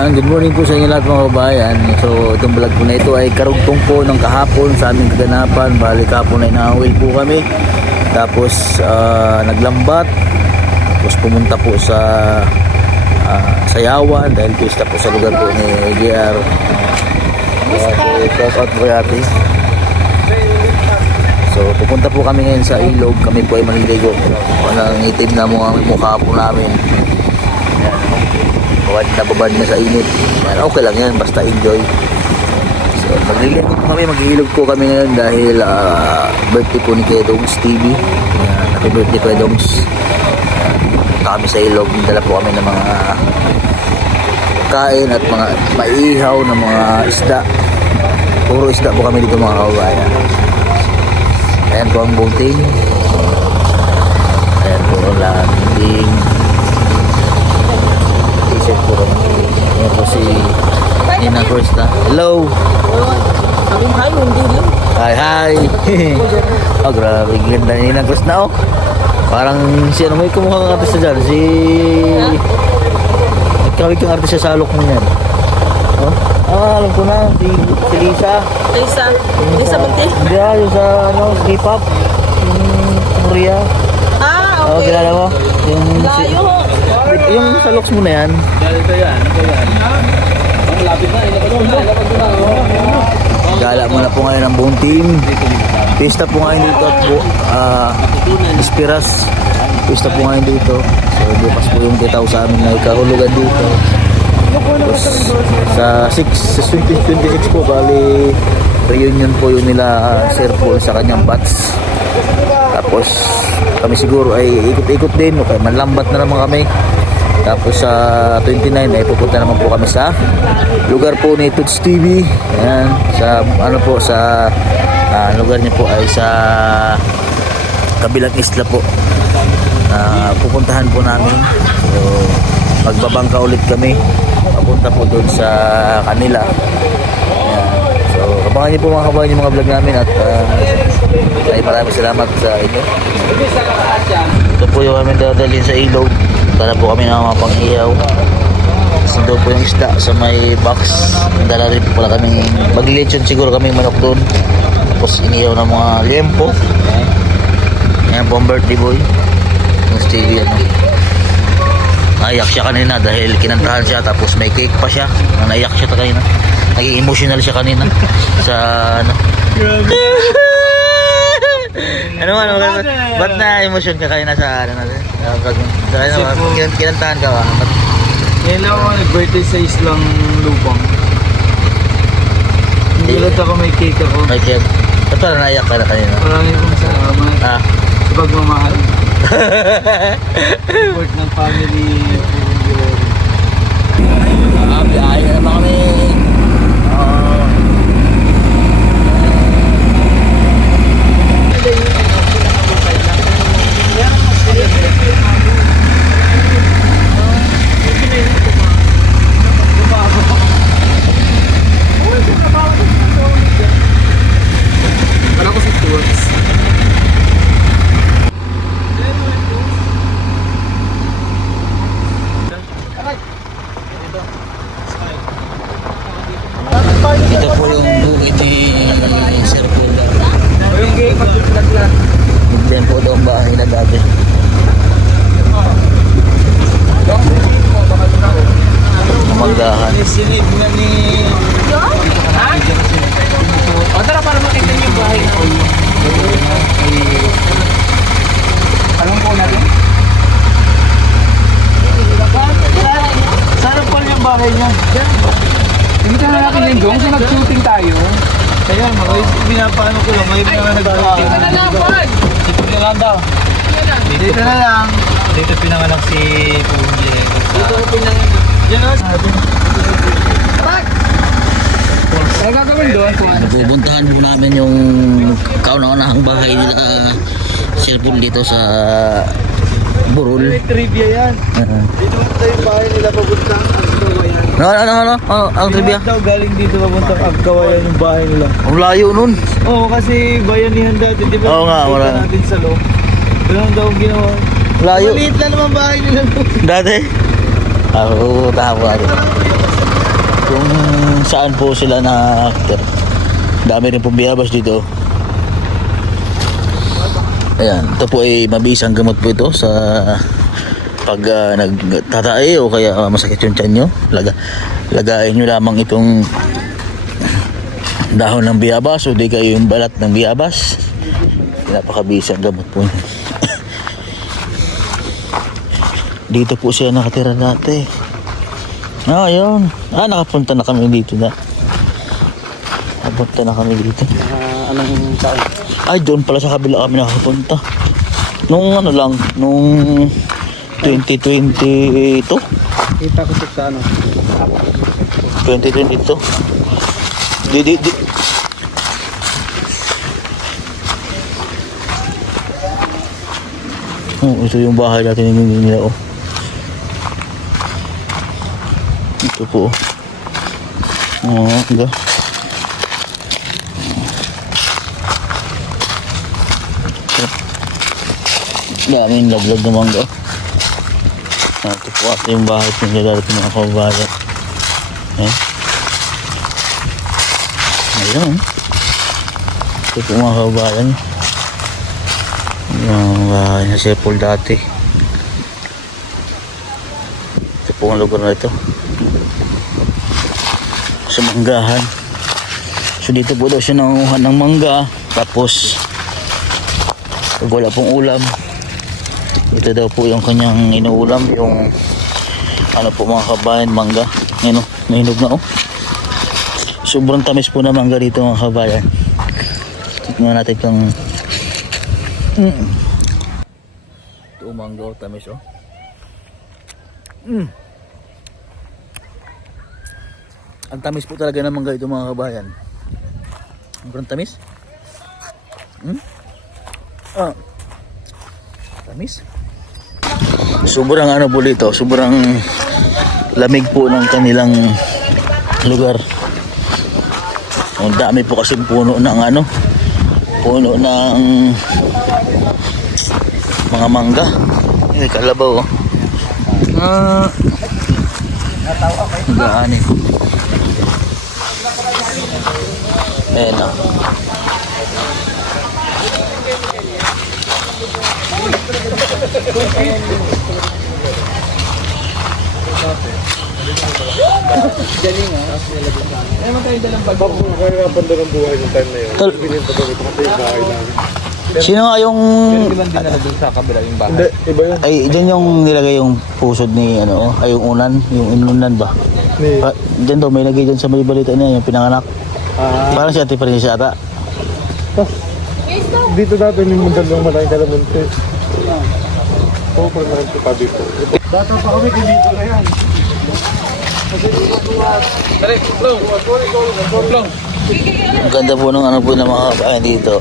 Yan, good morning po sa inyo lahat mga kabayan. So itong vlog po na ito ay karugtong po ng kahapon sa aming kaganapan. Bali kahapon ay nahawil po kami. Tapos naglambat. Tapos pumunta po sa Sayawan dahil pista po sa lugar po ni JR. Shout out po ate. So pupunta po kami ngayon sa ilog. Kami po ay maliligo. Walang itim na mga mukha po namin. Nababad na sa init. Okay lang yan, basta enjoy. So magliligo po kami, mag-iilog po kami ngayon dahil birthday po ni Kuya Dongs TV. Happy birthday Kuya Dongs. Punta kami sa ilog, dala po kami ng mga kain at mga maihaw na mga isda. Puro isda po kami dito mga kabayan. Ayan po ang boating. Ayan po ang landing. Isip po kami. Ayan po si Nina Costa. Hello! Hi, hi! Oh, grabe. Ganda ni Nina Costa oh. Parang si ano, may kumukha kang artista dyan. Si... Kawig kang artista sa alok mo yan. Oh? Alam ko na. Si Lisa. Lisa Monte? Hindi yung sa ano, K-pop. Yung Korea. Okay. Oh, kilala mo? Yung... Layo. Yung sa looks mo na yan. Ito yan. Malapit na. Gala mo na po ngayon ang buong team. Pista po ngayon dito at po Espiras. Pista po ngayon dito. So bukas po yung bitaw sa amin na ikahulugan dito. Tapos, sa 2026 po bali reunion po yun nila Sir Paul sa kanyang bats. Tapos kami siguro ay ikot-ikot din. Okay, manlambat na naman kami. Tapos sa 29 ay pupunta naman po kami sa lugar po ni Tuts TV. Ayan, sa ano po sa lugar niya po ay sa kabilang isla po. Pupuntahan po namin. So magbabangka ulit kami. Papunta po doon sa kanila. Ayan. So abangan niyo po mga kabayan yung mga vlog namin at ay maraming salamat sa inyo. Ito po yung kami dadalhin sa ilog. Para po kami na mga pang-iyaw. Doon po yung isda sa may box. Dala rin po pala kami. Mag-lechon siguro kami manok doon. Tapos iniyaw ng mga liempo. Ayan po ang birthday boy. Yung Stevie ano. Naiyak siya kanina dahil kinantahan siya. Tapos may cake pa siya. Naiyak siya kanina. Naging emotional siya kanina. Sa ano. Ba't na emotion ka kayo sa ano natin? Kinantahan ka ba? Ngayon lang ako nag-birthday sa islang lubang. Hindi ulit ako may cake ako. May cake? Ba't parang naiyak ka na kanina? Maraming akong salamat sa pagmamahal. Support ng family. Biyahe na naman kami. Ito po yung bukid ni Sir Paul. Yung game, mag-vlog. Bigyan po daw ang bahay na dati. Umanggahan. Sinid na ni... O tara para makita niyo yung bahay na ulo. Alam po natin? Saan po yung bahay niya? Hindi ka na natin yung gong, nag-shooting tayo. Kaya pinapaano ko lang, may mga nag-shooting. Dito na lang daw. Dito na lang. Dito pinanganak si Punji. Dito pinanganak. Yan o. Ay gagawin doon. Pupuntahan po namin yung kauna-unahang bahay nila Sir Paul dito sa Burol. May trivia yan. Dito na yung bahay nila papuntang Agkawayan. Ano? Ang trivia? Daw galing dito papuntang Agkawayan yung bahay nila. Ang layo nun. Oo, kasi bayanihan dati. Di ba? Oo nga, wala. Natin sa loob. Ganun daw ginawa. Layo. Maliit lang naman bahay nila. Dati? Pupuntahan po natin. kung saan po sila na-actor. Dami rin pong biyabas dito. Ayan, ito po ay mabisang gamot po ito sa pag nagtatae o kaya masakit yung tiyan nyo. Lagain nyo lamang itong dahon ng biyabas o di kayo yung balat ng biyabas. Napakabisang gamot po yun. Dito po siya nakatira dati. Ayun. Nakapunta na kami dito na. Nakapunta na kami dito. Anong taon? Ay, doon pala sa kabila kami nakapunta. Nung ano lang, nung 2022. Kita ko sa ano? 2022. Di. Oh, ito yung bahay natin nila, oh. Ito po. Oh, diba? Daming laglag na mangga. Ito po ito yung bahay nila dito mga kababayan. Ayun. Ito po mga kababayan. Yung bahay na Sir Paul dati. Ito po ang lugar na ito. Sa manggahan. So dito po daw siya nanguha ng mangga. Tapos pag wala pong ulam, ito daw po yung kanyang inuulam. Yung ano po mga kabayan, mangga. Ngayon, mahinog na, oh. Sobrang tamis po na mangga dito mga kabayan. Tignan natin itong ito mangga, oh, tamis, oh. Ang tamis po talaga ng mangga ito mga kabayan. Sobrang tamis. Tamis. Sobrang ano po dito, sobrang lamig po ng kanilang lugar. Ang dami po kasi puno ng ano, puno ng mga mangga. Ay, kalabaw, oh. Gaan, eh. Ayan, oh. Tol, sino nga yung sa kabila yung bahay. Hindi, iba yun. ay dyan yung nilagay yung pusod ni ano, ay yung unan, yung inunan ba? Ni, Dyan daw may lagay dyan sa may balita niya yung pinanganak. Parang si Ate Prinsesa ata. dito dati yung dalawang malaking kalamansi. Oo, pag nakagpa dito. Bata pa kami, dito na yan. Ang ganda po ng ano po ng mga kabayan dito.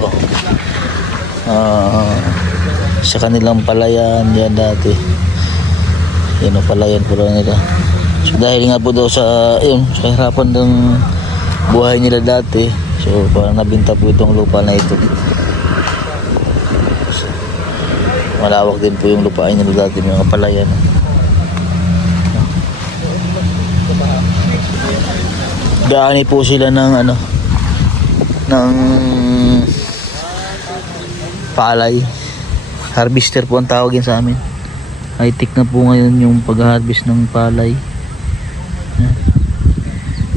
Sa kanilang palayan yan dati. Yan ang palayan po lang nila. So dahil nga po daw sa yun, sa harapan ng buhay nila dati. So parang nabinta po itong lupa na ito. So, malawak din po yung lupain nila dati, mga palayan. Gaani po sila ng ano, ng palay. Harvester po ang tawagin sa amin. High-tech na po ngayon yung pag-harvest ng palay.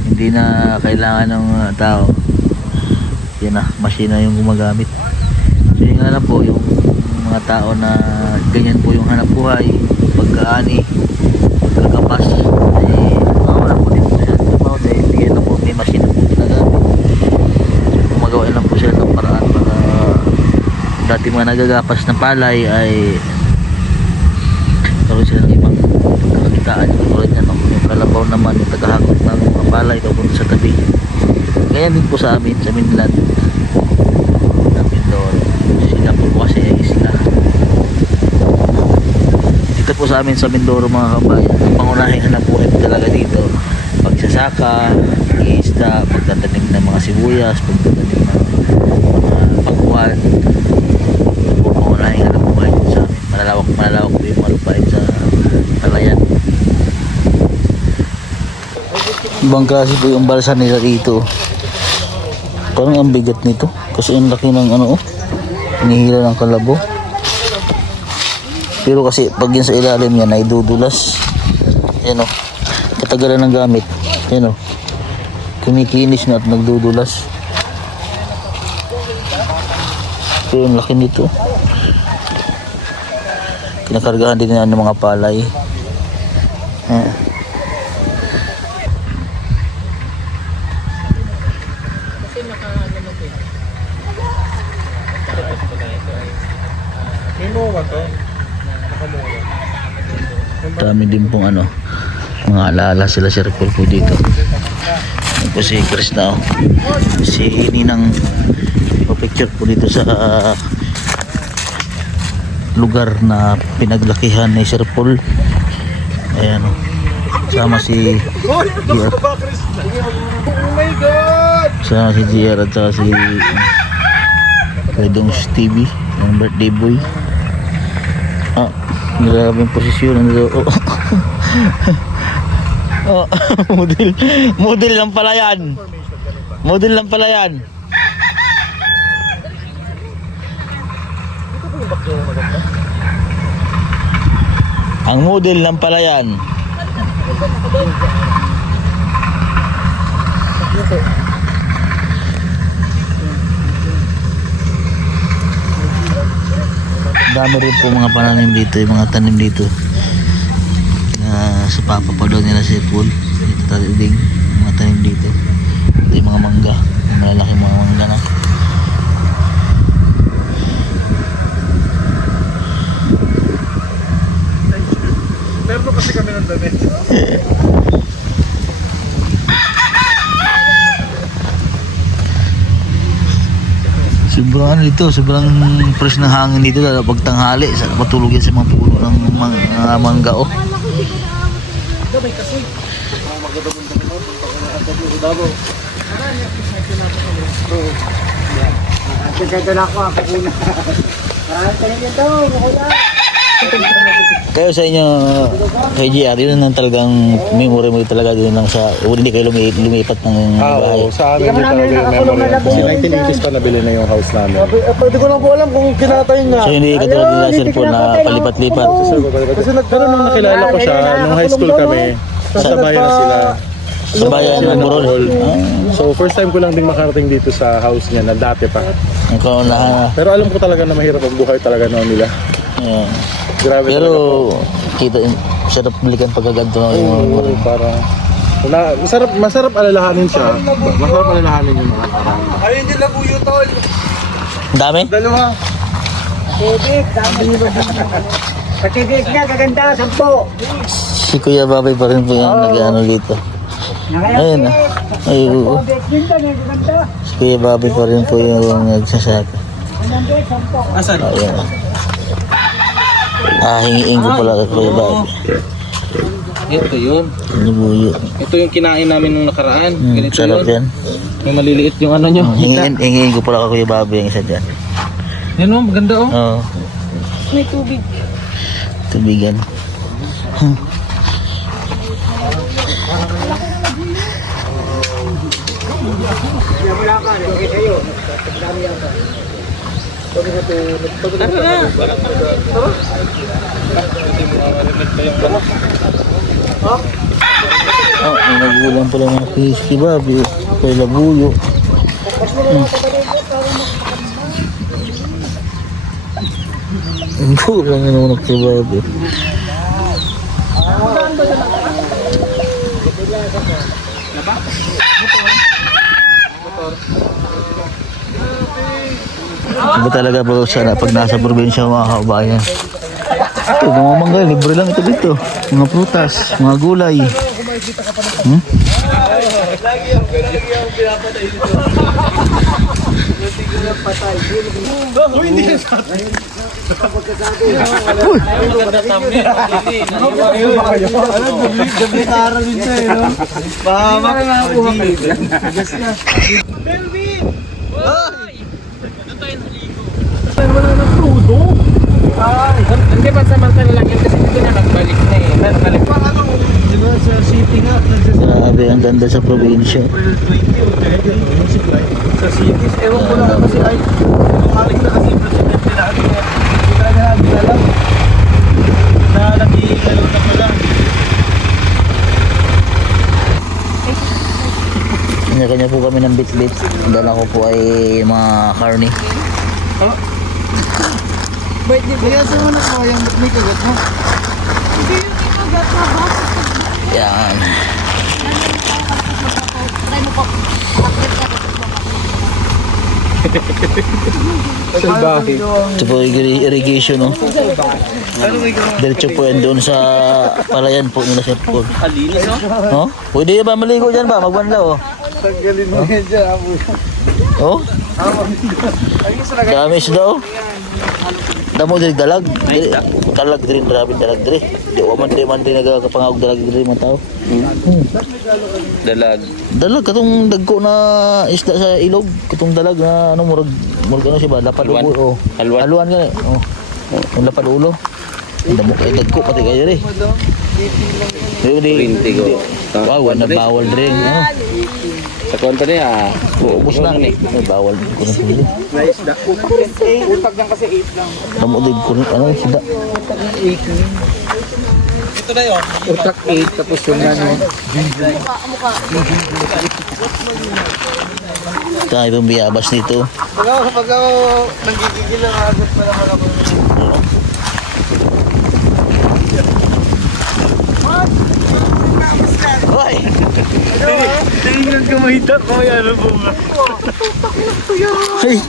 Hindi na kailangan ng tao. Yan na, machine na yung gumagamit. So yun nga lang po, yung mga tao na ganyan po yung hanap buhay, pagkaani, pagkakapas, ay mawala po din po siya. Dahil hindi na po, may machine na po ginagamit. So gumagawa lang po sila ng paraan para dati mga nagagapas ng palay ay karoon sila ng ibang pagkakitaan. Tulad niya, no? Yung kalabaw naman, yung tagahakot ng mga palay papunta sa tabi. Ganyan din po sa amin, sa Minland. Sila po kasi ay isla. Dito po sa amin sa Mindoro mga kabayan, ang pangunahing hanap buhay talaga dito, pagsasaka, pag-iisda, pagtatanim ng mga sibuyas, pagtatanim ng pagkuhan. Ito po pangunahing hanap buhay sa amin. Malalawak po yung mga lupain sa palayan. Ibang klase po yung balsa nila dito. Parang ang bigat nito. Kasi ang laki ng ano, hinihila ng kalabo. Pero kasi pag yun sa ilalim yan ay dudulas. Ayan o. Katagalan ng gamit. Ayan o. Kumikinis na at nagdudulas. Pero ang laki nito. Kinakargahan din na ng mga palay. Dami din pong ano, mga alaala sila Sir Paul po dito. Ano po si Chris na si Ninang picture po dito sa lugar na pinaglakihan ni Sir Paul. Ayan o. Sama si GR. Sama si GR at saka si Redong TV, yung birthday boy. Grabe yung posisyon nito. Model lang pala yan. Model lang pala yan. Ang model lang pala yan. Dami rin po mga pananim dito, yung mga tanim dito. Sa papa pa daw nila si Paul. Dito tayo ding mga tanim dito. Ito yung mga mangga, yung malalaki mga mangga na. Meron kasi kami ng damit. Sobrang ano dito, sobrang fresh na hangin dito lalo pag tanghali. Matulog yan sa mga puno ng mga mangga oh. Kayo sa inyo, kay GR, yun ang talagang memory mo talaga doon lang sa, hindi kayo lumipat ng bahay. Oo, sa amin yung talaga yung memory. Kasi 1980s pa nabili na yung house namin. Pwede ko lang po alam kung kinatayin na. So hindi katulad nila Sir Paul na palipat-lipat. Kasi pero nung nakilala ko siya, nung high school kami, sa bayan na sila. Sa bayan ng Burol. So first time ko lang din makarating dito sa house niya na dati pa. Ang kaunahan. Pero alam ko talaga na mahirap ang buhay talaga noon nila. Yeah. Grabe Pero talaga. kita sarap balikan pagkaganto ng yung Oo, parang masarap alalahanin siya. Masarap alalahanin yung mga karami. Ayun yung labuyo tol. dami. Dalawa. Patibig niya, kaganda, 10. Si Kuya Babay pa rin po yung nag-ano dito. Ayun na. Ay, oo. Si Kuya Babay pa rin po yung nagsasaka. Asan? Ayun. Hingiin ko pala kay Kuya Babay. Ito yun. Lubuyo. Ito yung kinain namin nung nakaraan. Ganito Sarap yun. yan. May maliliit yung ano nyo. Hingiin ko pala kay Kuya Babay yung isa dyan. Yan o, maganda o. Oo. May tubig. Tubigan. May nagulang pala mga crispy babi. Kay labuyo. Ang gulang yung unak kay babi. Iba talaga po sana pag nasa probinsya mga kabayan. Ito, mga mangga, libre lang ito dito. Mga prutas, mga gulay. Hindi pa samantala lang yan kasi hindi na nagbalik na eh. Nagbalik pa ano? Sa city nga. Grabe, ang ganda sa probinsya. April 20 o 30. Sa cities. Ewan ko lang kasi ay maling na kasi presidente natin. Hindi talaga natin alam. Na nag-i-ano na pala. Kanya-kanya po kami ng bit-bit. Dala ko po ay mga carne. Birthday Kaya sa mga nakayang may kagat mo. Hindi yung ikagat na ba? Yan. Try mo pa. Salbahe. Ito po irrigation, no? Ano may gawa? Diretso po yan doon sa palayan po nila Sir Paul. Kalinis, no? Oh? Pwede ba maligo dyan ba? Magbanlaw, oh. Tanggalin mo yan dyan, amo. Oh? Dami isda, oh. Damo din dalag. Dalag din, grabe dalag din. Di man din nagkapangawag dalag din mga tao. Dalag. Dalag, katong dagko na isda sa ilog. Katong dalag na ano, murag ano siya ba? Lapad ulo. Oh. Haluan ka, oh. Yung lapad ulo. Ang damo kayo dagko, pati kayo rin. 20 ko. Wow, na bawal rin. Ano? Sa konto niya, Ubus na. Ay, bawal ko na sila. naisda. Utag lang kasi 8 lang. Damo din ko rin, ano, isda. Ito na yun. Utak 8 tapos yung ano. Kaya itong biyabas nito. Pag ako nanggigigil lang agad pa naman ako. Hoy! Tingnan ka mahita ko yan ang bunga. Hey!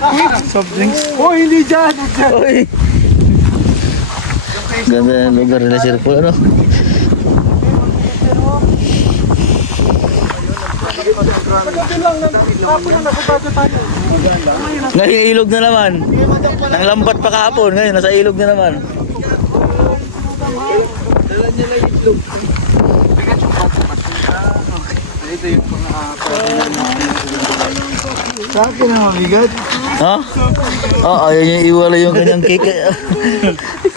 Soft drinks. Oh, hindi dyan. Hoy! Ganda ng lugar nila Sir Paul, ano? Ngayon ilog na naman. Nang lambat pa kahapon, ngayon nasa ilog na naman. Sa akin na mabigat. Ha? Ah, ayaw niya iwala yung kanyang cake.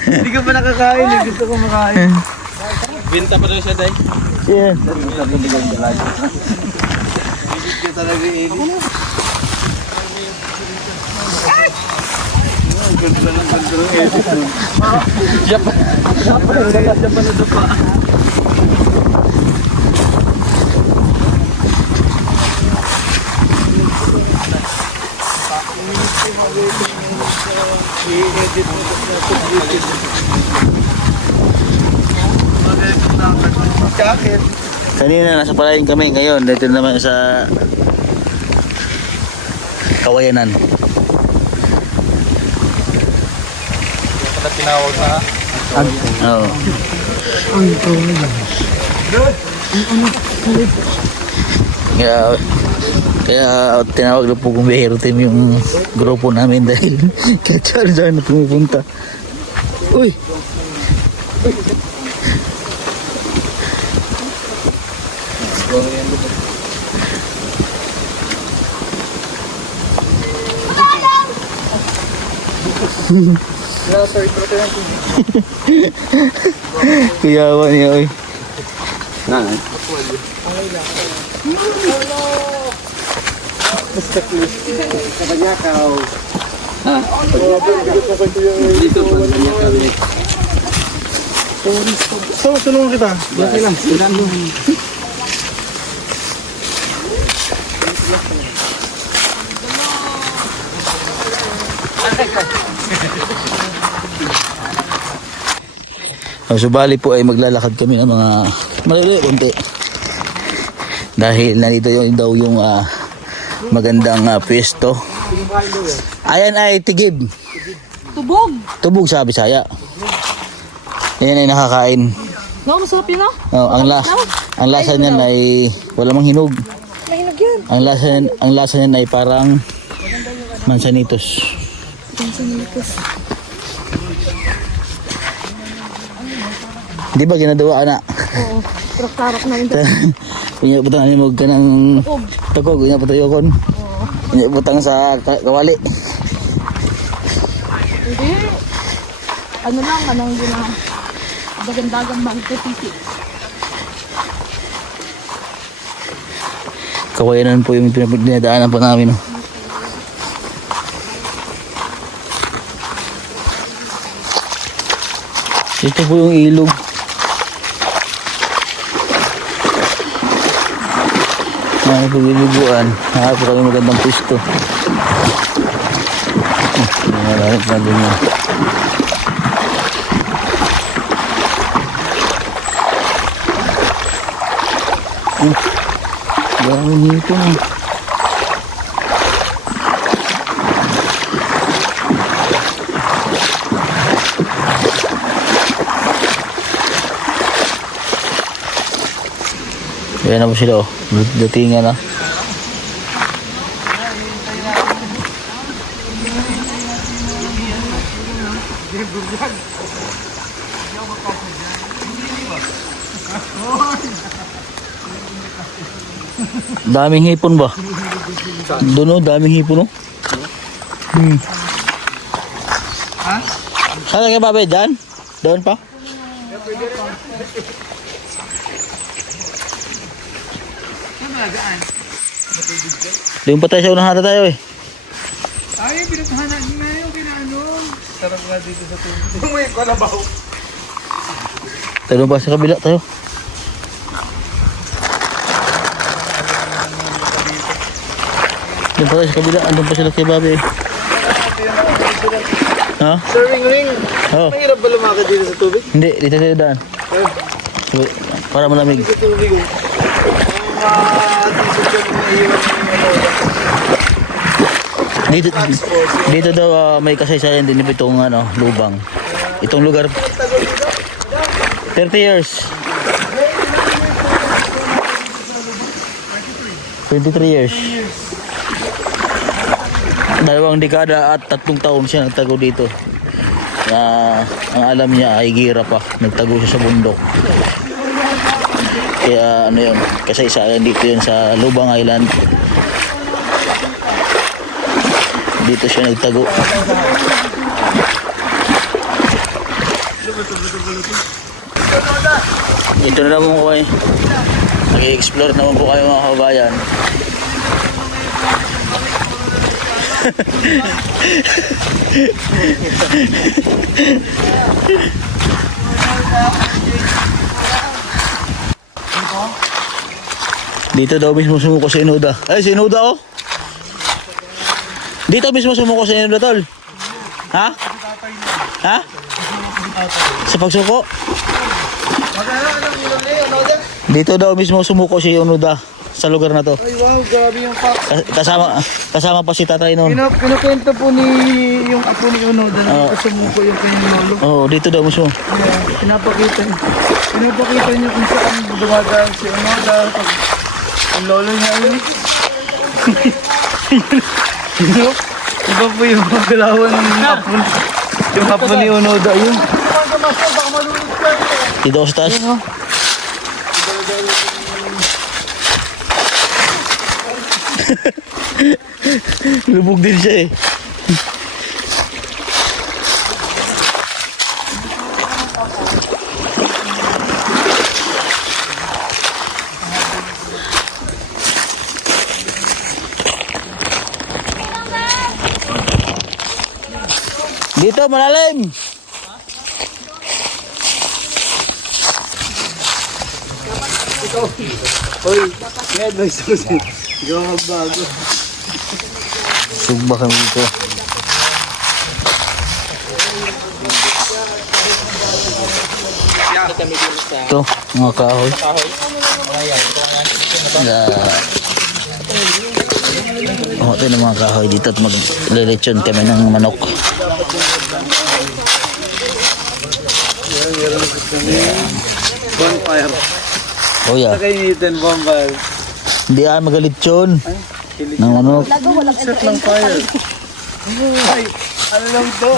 Hindi ka pa nakakain. Gusto ko makain. Binta pa daw siya, Day. Yan. Hindi ka talaga ini. Kanina nasa palayan kami, ngayon dito naman sa Kawayanan. Pala tinawag na. Oo. Kaya tinawag na po kong Behero Team yung grupo namin dahil kahit saan na pumupunta. Uy! Kuyawa niya, oy. So, tulungan kita. Laki lang. So bali po ay maglalakad kami ng mga maliliit konti. Dahil nandito yung magandang pwesto. Ayan ay tigib. Tubog. Tubog sa Bisaya. Ayan ay nakakain. No, masarap yun, no? Oh, ang lasa niyan ay wala mang hinog. Mahinog yan. Ang lasa niyan ay parang mansanitos. Di ba ginadawa na? Oo. Tarak-tarak na yun. Punya butang ani mo ka ng tagog, punya patayokon. Punya butang sa kawali. Hindi. Ano lang, anong gina. Dagan-dagan bang titi. Kawayanan po yung pinagdadaanan po namin. Oh. Ito po yung ilog. Ano po iliguan. Nakaka po kami magandang pwesto. Malalit na din yun. Daming hipon eh. Ayan na po sila oh. Datingan na. Daming hipon ba? Doon oh, daming hipon oh. Saan kayo babay dyan? Doon pa? Doon pa tayo sa unang hata tayo eh. Ay, pinaghahanan na yung kinaano. Sarap nga dito sa tubig. Umuwi ko na ba? Tayo ba sa kabila tayo? Doon pa tayo sa kabila. Andun pa sila kay Bobby eh. Ha? Sir Ring, Oo. mahirap ba lumakad dito sa tubig? Hindi, dito tayo daan. Sige, para malamig. Sa tubig oh. Matisip ka nung mahirap Dito daw may kasaysayan din itong ano, lubang. Itong lugar 30 years. 23 years. 2 dekada at 3 taon siya nagtago dito. Ang alam niya ay gira pa. Nagtago siya sa bundok. Kaya ano yun, kasaysayan dito yun sa Lubang Island. Dito siya nagtago. Ito na naman po kayo. Nag-i-explore naman po kayo mga kabayan. Dito daw mismo sumuko si Inoda. Ay, si Inoda oh. Dito mismo sumuko si Inoda, tol. Ha? Ha? Sa pagsuko? Dito daw mismo sumuko si Inoda sa lugar na to. Ay wow, grabe yung pack. Kasama pa si tatay noon. Kinukwento po ni yung apo ni Uno na sumuko yung kanyang lolo. Oo, dito daw mismo. Pinapakita niya kung saan dumadaan si Unoda. Ang lolo niya yun. Iba po yung magalawan ng apo. Yung apo ni Unoda yun. Dito ako sa taas. Lubog din siya eh. Dito malalim. Hoy, may advice ako sa'yo. Ikaw magbago. Sugba kami dito. Ito, mga kahoy. Ito ng mga kahoy dito at maglilitsyon kami ng manok. Bonfire. Oh yeah. Kainitin bonfire. Hindi magalitsyon ng manok. Set ng fire. Ay, ano lang to?